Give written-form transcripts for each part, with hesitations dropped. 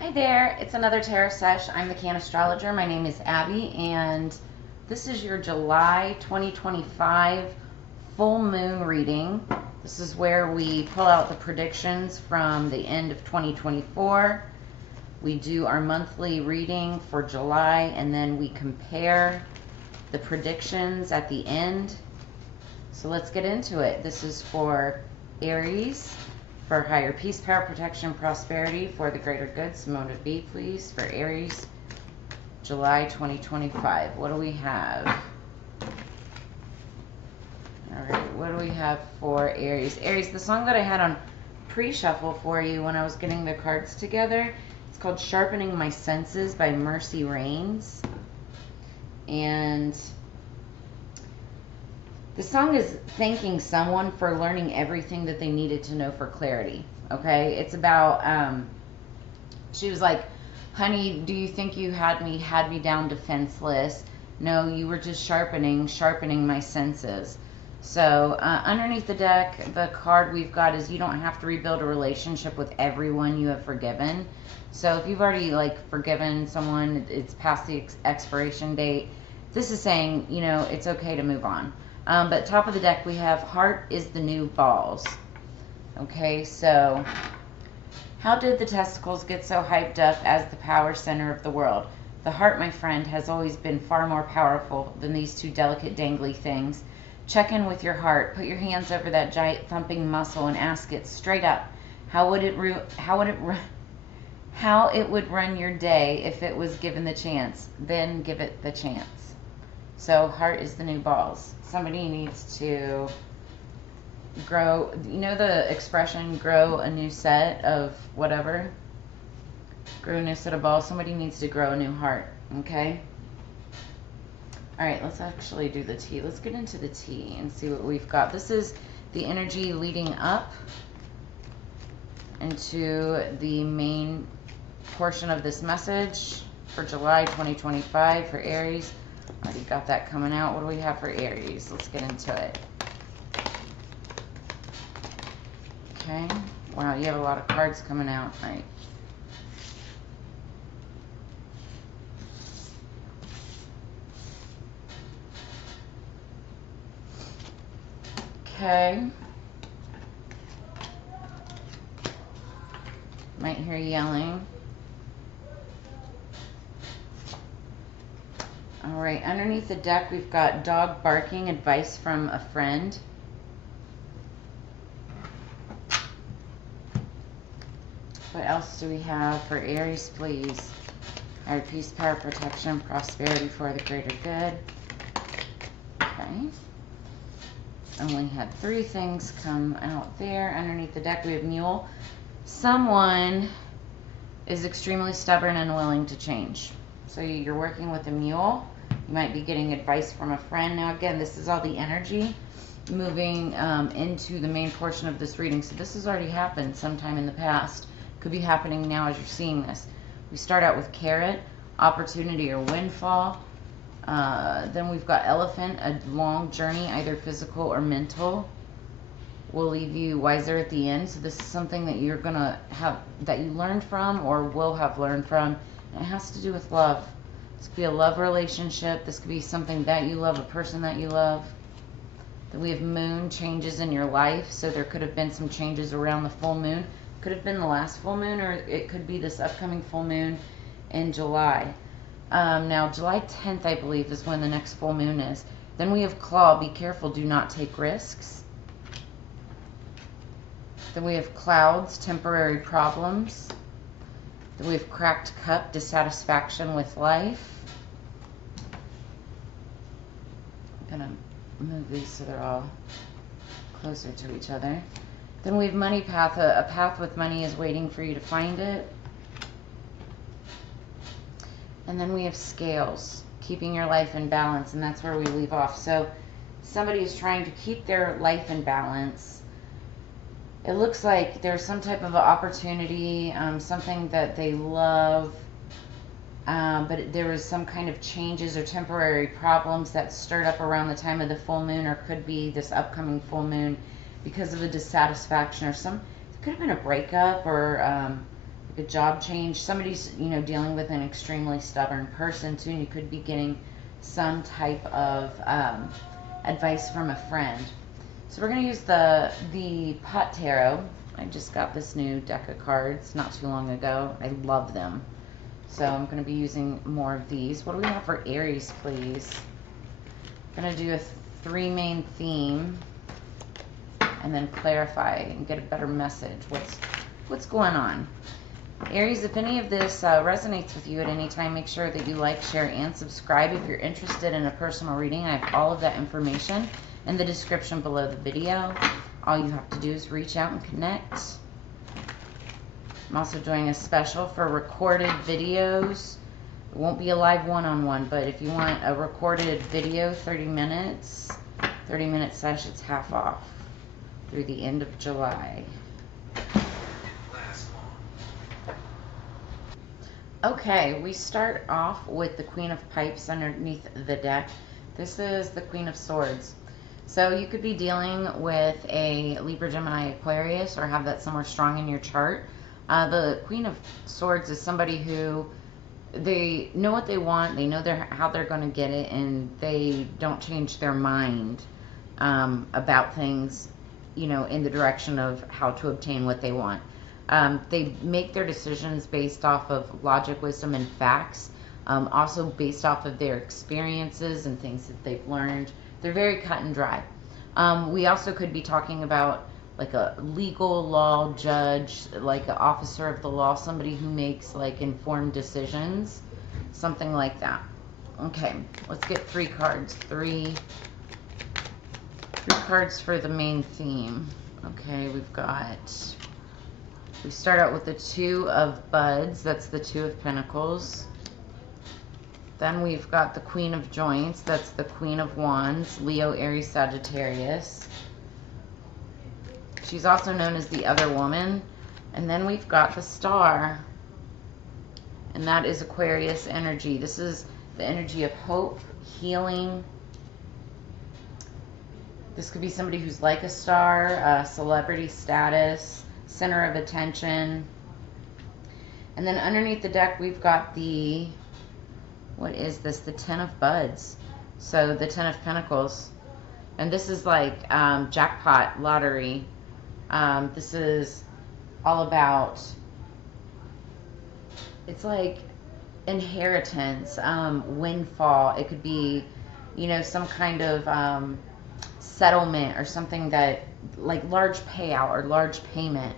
Hi there, it's another tarot sesh. I'm the Can Astrologer. My name is Abby, and this is your July 2025 full moon reading. This is where we pull out the predictions from the end of 2024. We do our monthly reading for July, and then we compare the predictions at the end. So let's get into it. This is for Aries, for higher peace, power, protection, prosperity, for the greater good. Simone of B, please, for Aries, July 2025. What do we have? All right, what do we have for Aries? Aries, the song that I had on pre-shuffle for you when I was getting the cards together, it's called Sharpening My Senses by Mercy Rains. And the song is thanking someone for learning everything that they needed to know for clarity. Okay, it's about she was like, honey, do you think you had me down defenseless? No, you were just sharpening my senses. So underneath the deck, the card we've got is you don't have to rebuild a relationship with everyone you have forgiven. So if you've already forgiven someone, it's past the expiration date. This is saying, it's okay to move on. But top of the deck, we have heart is the new balls. Okay, so how did the testicles get so hyped up as the power center of the world? The heart, my friend, has always been far more powerful than these two delicate dangly things. Check in with your heart. Put your hands over that giant thumping muscle and ask it straight up, how it would run your day if it was given the chance. Then give it the chance. So heart is the new balls. Somebody needs to grow, the expression, grow a new set of whatever? Grow a new set of balls. Somebody needs to grow a new heart, okay? All right, let's actually do the tea. Let's get into the tea and see what we've got. This is the energy leading up into the main portion of this message for July 2025 for Aries. Already got that coming out. What do we have for Aries? Let's get into it. Okay. Wow, you have a lot of cards coming out. All right. Okay. Might hear yelling. All right, underneath the deck, we've got dog barking, advice from a friend. What else do we have for Aries, please? Higher peace, power, protection, prosperity, for the greater good. Okay. Only had 3 things come out there. Underneath the deck, we have mule. Someone is extremely stubborn and willing to change. So you're working with a mule. You might be getting advice from a friend. Now, again, this is all the energy moving into the main portion of this reading. So this has already happened sometime in the past. Could be happening now as you're seeing this. We start out with carrot, opportunity or windfall. Then we've got elephant, a long journey, either physical or mental, will leave you wiser at the end. So this is something that you're going to have, that you learned from or will have learned from. And it has to do with love. This could be a love relationship. This could be something that you love, a person that you love. Then we have moon, changes in your life. So there could have been some changes around the full moon. Could have been the last full moon, or it could be this upcoming full moon in July. Now, July 10th, I believe, is when the next full moon is. Then we have claw, be careful, do not take risks. Then we have clouds, temporary problems. Then we have cracked cup, dissatisfaction with life. I'm going to move these so they're all closer to each other. Then we have money path. A path with money is waiting for you to find it. And then we have scales, keeping your life in balance, and that's where we leave off. So somebody is trying to keep their life in balance. It looks like there's some type of opportunity, something that they love, but there was some kind of changes or temporary problems that stirred up around the time of the full moon, or could be this upcoming full moon, because of a dissatisfaction or it could have been a breakup, or a job change. Somebody's, you know, dealing with an extremely stubborn person too, and you could be getting some type of advice from a friend. So we're going to use the Pot Tarot. I just got this new deck of cards not too long ago. I love them. So I'm going to be using more of these. What do we have for Aries, please? I'm going to do a 3 main theme and then clarify and get a better message. What's going on? Aries, if any of this resonates with you at any time, make sure that you like, share, and subscribe. If you're interested in a personal reading, I have all of that information in the description below the video. All you have to do is reach out and connect. I'm also doing a special for recorded videos. It won't be a live one-on-one, but if you want a recorded video, 30 minutes sessions, half off through the end of July. Okay, we start off with the Queen of Pipes underneath the deck. This is the Queen of Swords. So you could be dealing with a Libra, Gemini, Aquarius, or have that somewhere strong in your chart. The Queen of Swords is somebody who, they know what they want, they know how they're going to get it, and they don't change their mind about things, you know, in the direction of how to obtain what they want. They make their decisions based off of logic, wisdom, and facts, also based off of their experiences and things that they've learned. They're very cut and dry. We also could be talking about like a legal law judge, like an officer of the law, somebody who makes like informed decisions, something like that. Okay, let's get 3 cards. Three cards for the main theme. Okay, we start out with the 2 of Buds. That's the 2 of Pentacles. Then we've got the Queen of Joints. That's the Queen of Wands, Leo, Aries, Sagittarius. She's also known as the Other Woman. And then we've got the Star, and that is Aquarius energy. This is the energy of hope, healing. This could be somebody who's like a star, celebrity status, center of attention. And then underneath the deck, we've got the, what is this? The 10 of Buds. So the 10 of Pentacles. And this is like jackpot lottery. This is all about, it's like inheritance, windfall. It could be, you know, some kind of settlement or something that, like large payout or large payment.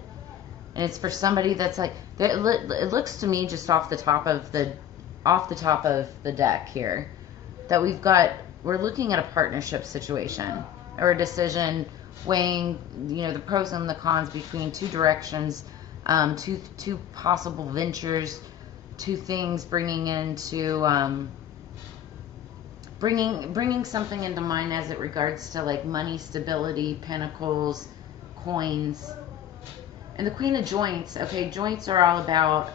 And it's for somebody that's like, it looks to me just off the top of the deck here that we're looking at a partnership situation or a decision, weighing, you know, the pros and the cons between 2 directions, two possible ventures, 2 things, bringing something into mind as it regards to like money, stability, pentacles, coins. And the Queen of Joints, okay, joints are all about,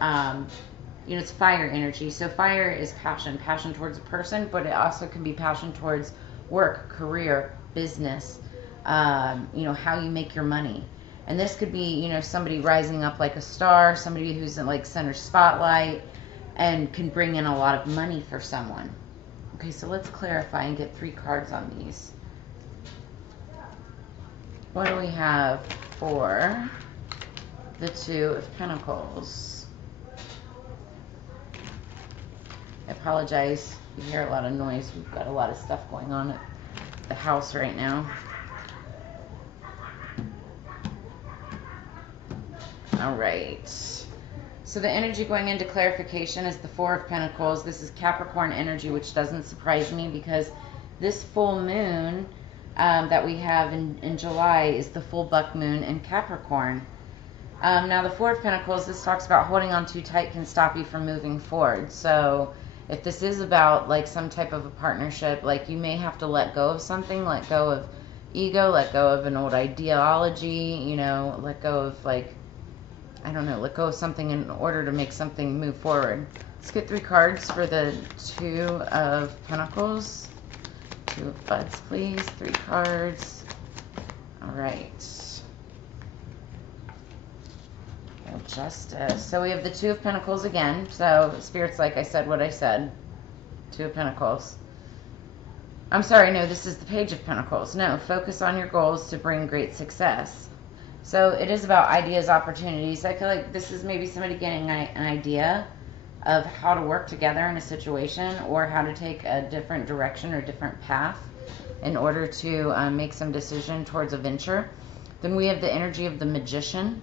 you know, it's fire energy. So fire is passion towards a person, but it also can be passion towards work, career, business, you know, how you make your money. And this could be, you know, somebody rising up like a star, somebody who's in like center spotlight and can bring in a lot of money for someone. Okay, so let's clarify and get 3 cards on these. What do we have for the 2 of Pentacles? I apologize. You hear a lot of noise. We've got a lot of stuff going on at the house right now. All right. So the energy going into clarification is the 4 of Pentacles. This is Capricorn energy, which doesn't surprise me because this full moon that we have in July is the full buck moon in Capricorn. Now the 4 of Pentacles, this talks about holding on too tight can stop you from moving forward. So if this is about like some type of a partnership, like you may have to let go of something, let go of ego, let go of an old ideology, you know, let go of like, I don't know, let go of something in order to make something move forward. Let's get 3 cards for the 2 of Pentacles. 2 of Buds, please. 3 cards. All right. Justice. So we have the Two of Pentacles again. So Spirit's like I said what I said. Two of Pentacles. I'm sorry, no, this is the Page of Pentacles. No, focus on your goals to bring great success. So it is about ideas, opportunities. I feel like this is maybe somebody getting an idea of how to work together in a situation, or how to take a different direction or different path in order to make some decision towards a venture. Then we have the energy of the Magician,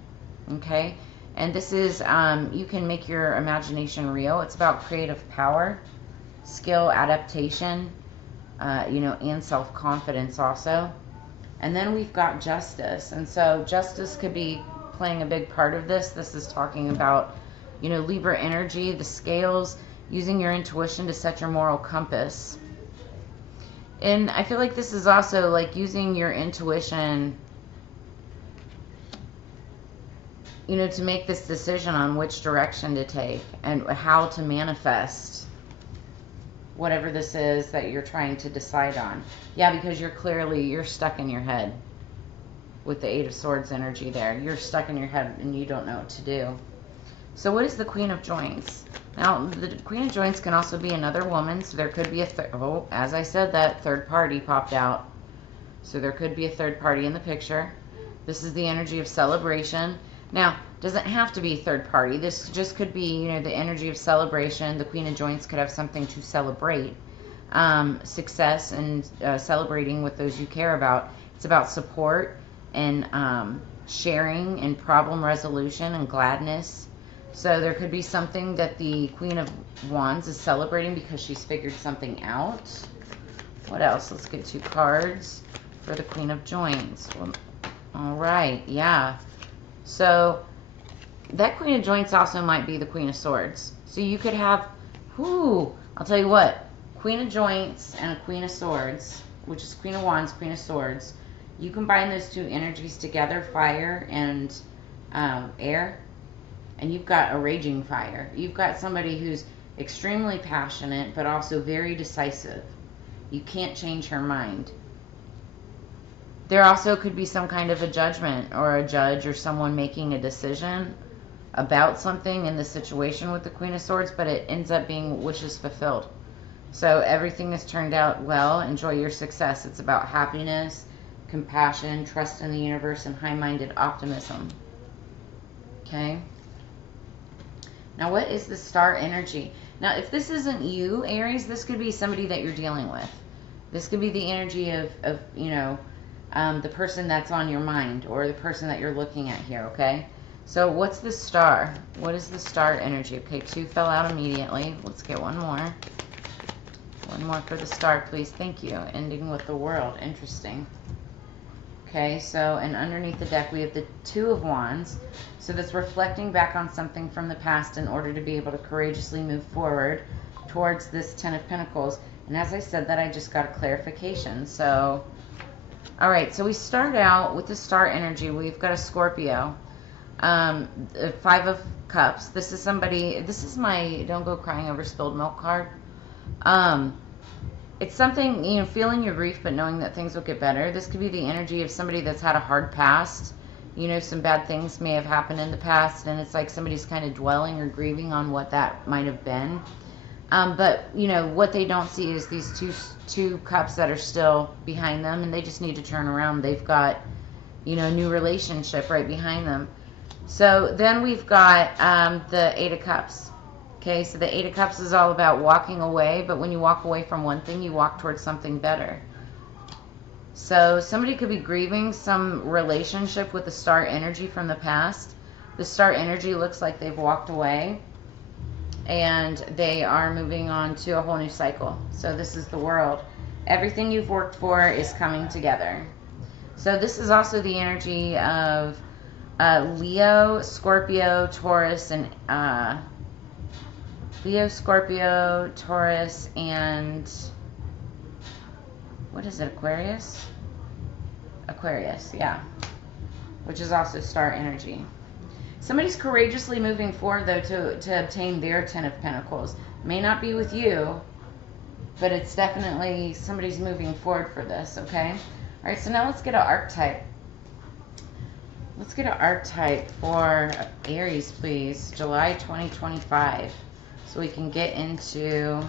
okay? And this is, you can make your imagination real. It's about creative power, skill, adaptation, and self-confidence also. And then we've got Justice. And so Justice could be playing a big part of this. This is talking about, Libra energy, the scales, using your intuition to set your moral compass. And I feel like this is also like using your intuition, to make this decision on which direction to take and how to manifest whatever this is that you're trying to decide on. Yeah, because you're stuck in your head with the Eight of Swords energy there. You're stuck in your head and you don't know what to do. So what is the Queen of Joints? Now, the Queen of Joints can also be another woman, so there could be as I said, that third party popped out. So there could be a third party in the picture. This is the energy of celebration. Now, doesn't have to be third party. This just could be, the energy of celebration. The Queen of Joints could have something to celebrate. Success and celebrating with those you care about. It's about support and sharing and problem resolution and gladness. So there could be something that the Queen of Wands is celebrating because she's figured something out. What else? Let's get 2 cards for the Queen of Joints. All right, yeah. So that Queen of Joints also might be the Queen of Swords. So you could have, I'll tell you what, Queen of Joints and a Queen of Swords, which is Queen of Wands, Queen of Swords. You combine those 2 energies together, fire and air, and you've got a raging fire. You've got somebody who's extremely passionate, but also very decisive. You can't change her mind. There also could be some kind of a judgment or a judge or someone making a decision about something in the situation with the Queen of Swords, but it ends up being wishes fulfilled. So everything has turned out well. Enjoy your success. It's about happiness, compassion, trust in the universe, and high-minded optimism. Okay? Now, what is the star energy? Now, if this isn't you, Aries, this could be somebody that you're dealing with. This could be the energy of the person that's on your mind, or the person that you're looking at here, okay? So what's the star? What is the star energy? Okay, 2 fell out immediately. Let's get one more. One more for the star, please. Thank you. Ending with the World. Interesting. Okay, so, and underneath the deck we have the 2 of Wands. So that's reflecting back on something from the past in order to be able to courageously move forward towards this 10 of Pentacles. And as I said that, I just got a clarification. So, all right, so we start out with the star energy. We've got a Scorpio. 5 of Cups. This is somebody, this is my don't go crying over spilled milk card. It's something, feeling your grief, but knowing that things will get better. This could be the energy of somebody that's had a hard past. Some bad things may have happened in the past, and it's like somebody's kind of dwelling or grieving on what that might have been. But, what they don't see is these two cups that are still behind them, and they just need to turn around. They've got, a new relationship right behind them. So then we've got the 8 of Cups. Okay, so the 8 of Cups is all about walking away, but when you walk away from one thing, you walk towards something better. So somebody could be grieving some relationship with the star energy from the past. The star energy looks like they've walked away, and they are moving on to a whole new cycle. So this is the World. Everything you've worked for is coming together. So this is also the energy of Leo, Scorpio, Taurus, and Leo, Scorpio, Taurus, and what is it, Aquarius? Aquarius, yeah. Which is also star energy. Somebody's courageously moving forward, though, to obtain their 10 of Pentacles. May not be with you, but it's definitely somebody's moving forward for this, okay? All right, so now let's get an archetype. Let's get an archetype for Aries, please. July 2025. So we can get into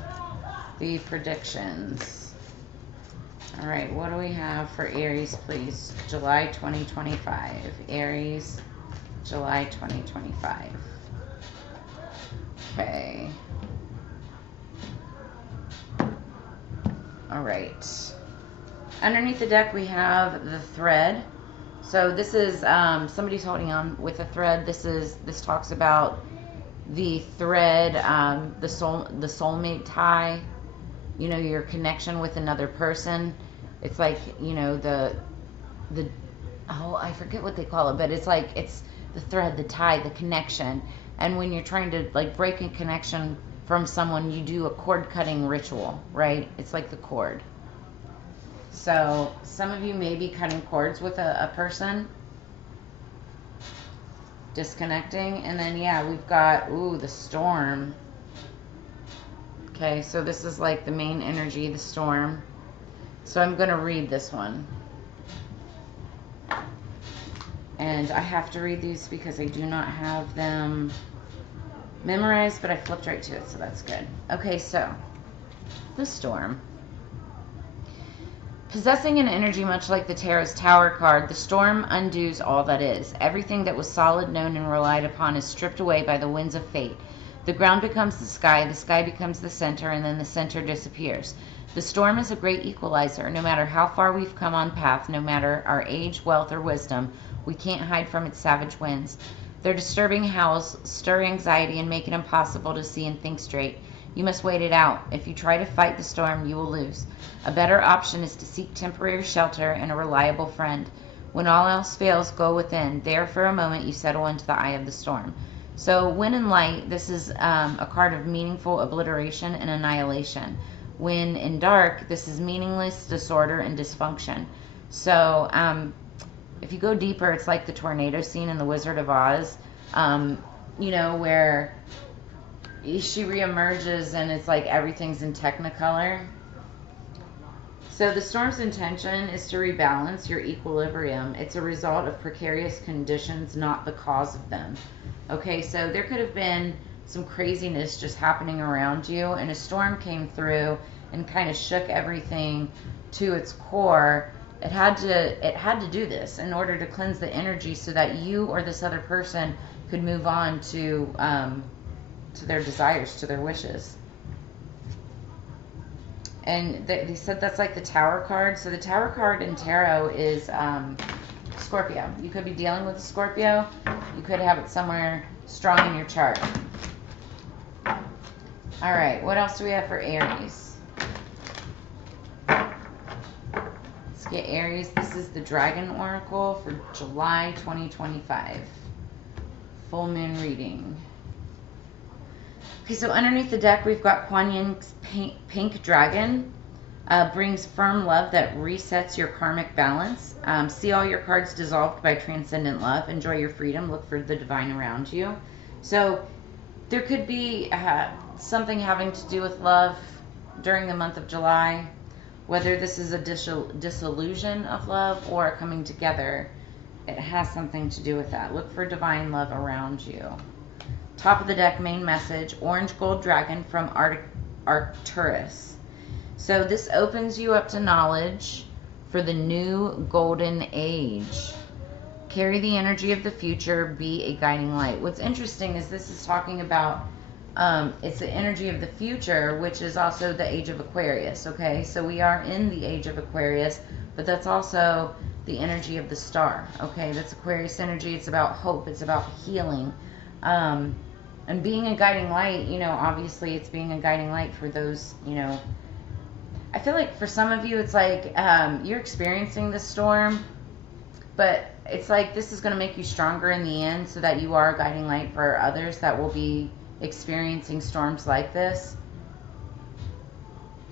the predictions. All right, what do we have for Aries, please? July 2025. Aries, July 2025. Okay. All right. Underneath the deck, we have the thread. So this is somebody's holding on with a thread. This talks about the thread, the soulmate tie. You know, your connection with another person. It's like, you know, the oh, I forget what they call it, but it's like it's the thread, the tie, the connection. And when you're trying to like break a connection from someone, you do a cord cutting ritual, right? It's like the cord. So some of you may be cutting cords with a person, disconnecting. And then, yeah, we've got, ooh, the storm. Okay, so this is like the main energy, the storm. So I'm going to read this one. And I have to read these because I do not have them memorized, but I flipped right to it, so that's good. Okay, so the storm. Possessing an energy much like the Tarot's Tower card, the storm undoes all that is. Everything that was solid, known, and relied upon is stripped away by the winds of fate. The ground becomes the sky becomes the center, and then the center disappears. The storm is a great equalizer. No matter how far we've come on path, no matter our age, wealth, or wisdom, we can't hide from its savage winds. Their disturbing howls stir anxiety and make it impossible to see and think straight. You must wait it out. If you try to fight the storm, you will lose. A better option is to seek temporary shelter and a reliable friend. When all else fails, go within. There for a moment you settle into the eye of the storm. So when in light, this is a card of meaningful obliteration and annihilation. When in dark, this is meaningless disorder and dysfunction. So if you go deeper, it's like the tornado scene in The Wizard of Oz, you know, where she reemerges and it's like everything's in technicolor. So the storm's intention is to rebalance your equilibrium. It's a result of precarious conditions, not the cause of them. Okay, so there could have been some craziness just happening around you, and a storm came through and kind of shook everything to its core. It had to do this in order to cleanse the energy so that you or this other person could move on to their desires, to their wishes. And they said that's like the Tower card. So the Tower card in Tarot is Scorpio. You could be dealing with a Scorpio. You could have it somewhere strong in your chart. All right, what else do we have for Aries? Let's get Aries. This is the Dragon Oracle for July 2025. Full moon reading. Okay, so underneath the deck, we've got Kuan Yin's Pink Dragon. Brings firm love that resets your karmic balance. See all your cards dissolved by transcendent love. Enjoy your freedom. Look for the divine around you. So there could be something having to do with love during the month of July. Whether this is a dissolution of love or a coming together, it has something to do with that. Look for divine love around you. Top of the deck, main message, Orange Gold Dragon from Arcturus. So this opens you up to knowledge for the new golden age. Carry the energy of the future, be a guiding light. What's interesting is this is talking about, it's the energy of the future, which is also the age of Aquarius, okay? So we are in the age of Aquarius, but that's also the energy of the star, okay? That's Aquarius energy. It's about hope. It's about healing. And being a guiding light, you know, obviously it's being a guiding light for those, you know, I feel like for some of you, it's like you're experiencing the storm, but it's like this is going to make you stronger in the end so that you are a guiding light for others that will be experiencing storms like this.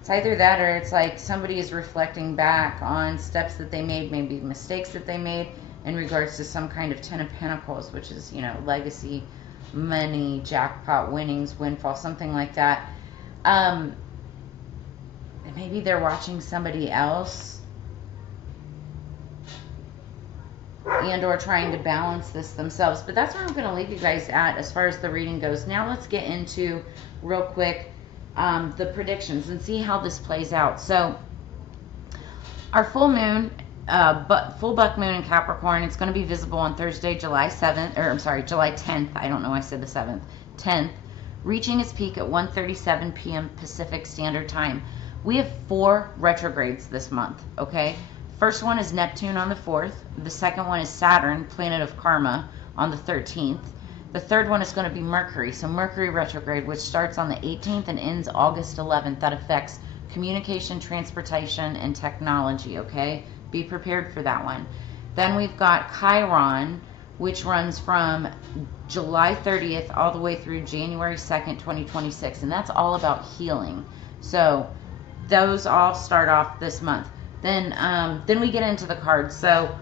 It's either that or it's like somebody is reflecting back on steps that they made, maybe mistakes that they made in regards to some kind of Ten of Pentacles, which is, you know, legacy, money, jackpot, winnings, windfall, something like that. Maybe they're watching somebody else and or trying to balance this themselves. But that's where I'm going to leave you guys at as far as the reading goes. Now let's get into real quick the predictions and see how this plays out. So our full moon, full buck moon in Capricorn, it's going to be visible on Thursday, July 7th, or I'm sorry, July 10th. I don't know why I said the 7th. 10th, reaching its peak at 1:37 p.m. Pacific Standard Time. We have 4 retrogrades this month, okay? First one is Neptune on the 4th. The second one is Saturn, planet of karma, on the 13th. The third one is going to be Mercury. So Mercury retrograde, which starts on the 18th and ends August 11th. That affects communication, transportation, and technology, okay? Be prepared for that one. Then we've got Chiron, which runs from July 30th all the way through January 2nd, 2026. And that's all about healing. So those all start off this month. Then we get into the cards. So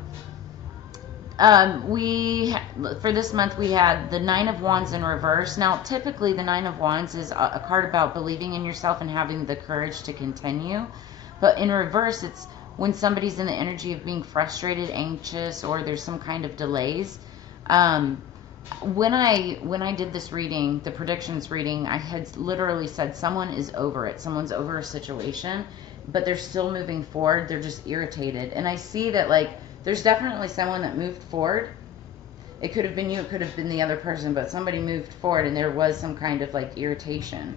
for this month we had the 9 of Wands in reverse. Now typically the 9 of Wands is a card about believing in yourself and having the courage to continue, but in reverse it's when somebody's in the energy of being frustrated, anxious, or there's some kind of delays. When I did this reading, the predictions reading, I had literally said someone is over it, someone's over a situation, but they're still moving forward, they're just irritated. And I see that, like, there's definitely someone that moved forward. It could have been you, it could have been the other person, but somebody moved forward and there was some kind of like irritation.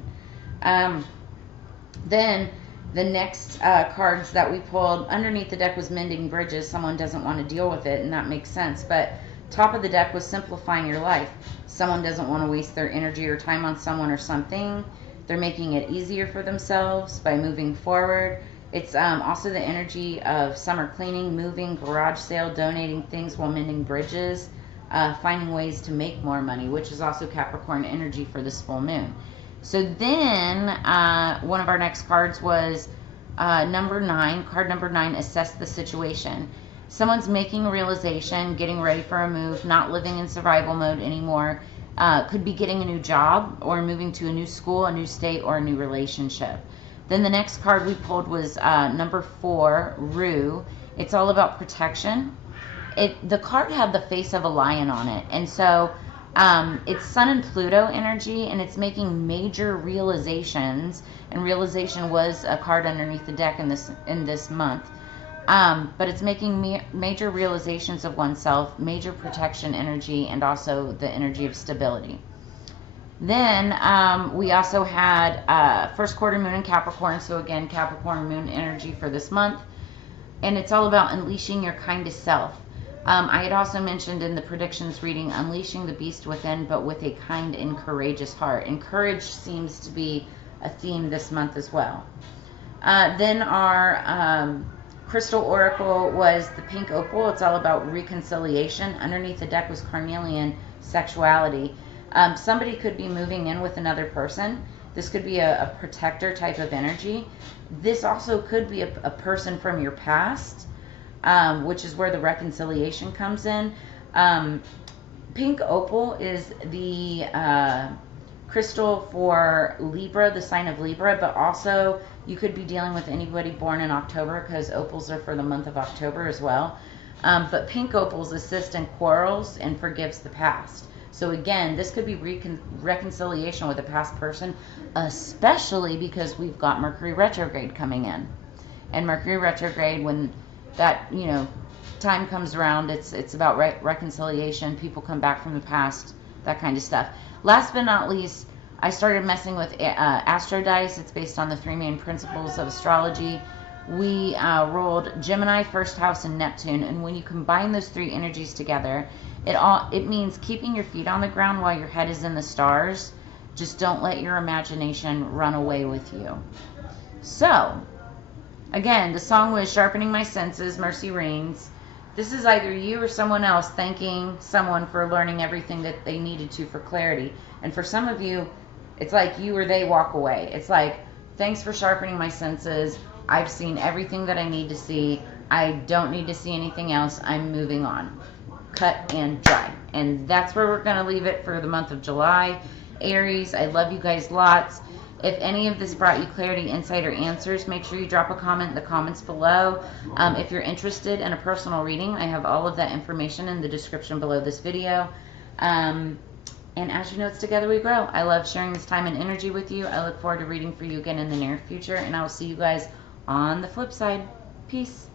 Then the next cards that we pulled underneath the deck was mending bridges. Someone doesn't want to deal with it, and that makes sense. But top of the deck was simplifying your life. Someone doesn't want to waste their energy or time on someone or something. They're making it easier for themselves by moving forward. It's also the energy of summer cleaning, moving, garage sale, donating things while mending bridges, finding ways to make more money, which is also Capricorn energy for this full moon. So then one of our next cards was number 9. Card number 9, assess the situation. Someone's making a realization, getting ready for a move, not living in survival mode anymore. Could be getting a new job or moving to a new school, a new state, or a new relationship. Then the next card we pulled was number 4, Rue. It's all about protection. The card had the face of a lion on it, and so it's Sun and Pluto energy, and it's making major realizations. And realization was a card underneath the deck in this month. But it's making major realizations of oneself, major protection energy, and also the energy of stability. Then we also had first quarter moon in Capricorn. So again, Capricorn moon energy for this month. And it's all about unleashing your kindest self. I had also mentioned in the predictions reading, unleashing the beast within, but with a kind and courageous heart. And courage seems to be a theme this month as well. Then our crystal oracle was the pink opal. It's all about reconciliation. Underneath the deck was carnelian sexuality. Somebody could be moving in with another person. This could be a protector type of energy. This also could be a person from your past, which is where the reconciliation comes in. Pink opal is the crystal for Libra, the sign of Libra, but also you could be dealing with anybody born in October, because opals are for the month of October as well. But pink opals assist in quarrels and forgives the past. So again, this could be reconciliation with a past person, especially because we've got Mercury retrograde coming in. And Mercury retrograde, when that, time comes around, it's about reconciliation. People come back from the past, that kind of stuff. Last but not least, I started messing with Astro Dice. It's based on the 3 main principles of astrology. We rolled Gemini, first house, and Neptune. And when you combine those 3 energies together, it means keeping your feet on the ground while your head is in the stars. Just don't let your imagination run away with you. So, again, the song was Sharpening My Senses, Mercy Reigns. This is either you or someone else thanking someone for learning everything that they needed to for clarity. And for some of you, it's like you or they walk away. It's like, thanks for sharpening my senses. I've seen everything that I need to see. I don't need to see anything else. I'm moving on. Cut and dry. And that's where we're going to leave it for the month of July. Aries, I love you guys lots. If any of this brought you clarity, insight, or answers, make sure you drop a comment in the comments below. If you're interested in a personal reading, I have all of that information in the description below this video. And as you know, it's together we grow. I love sharing this time and energy with you. I look forward to reading for you again in the near future, and I will see you guys on the flip side. Peace.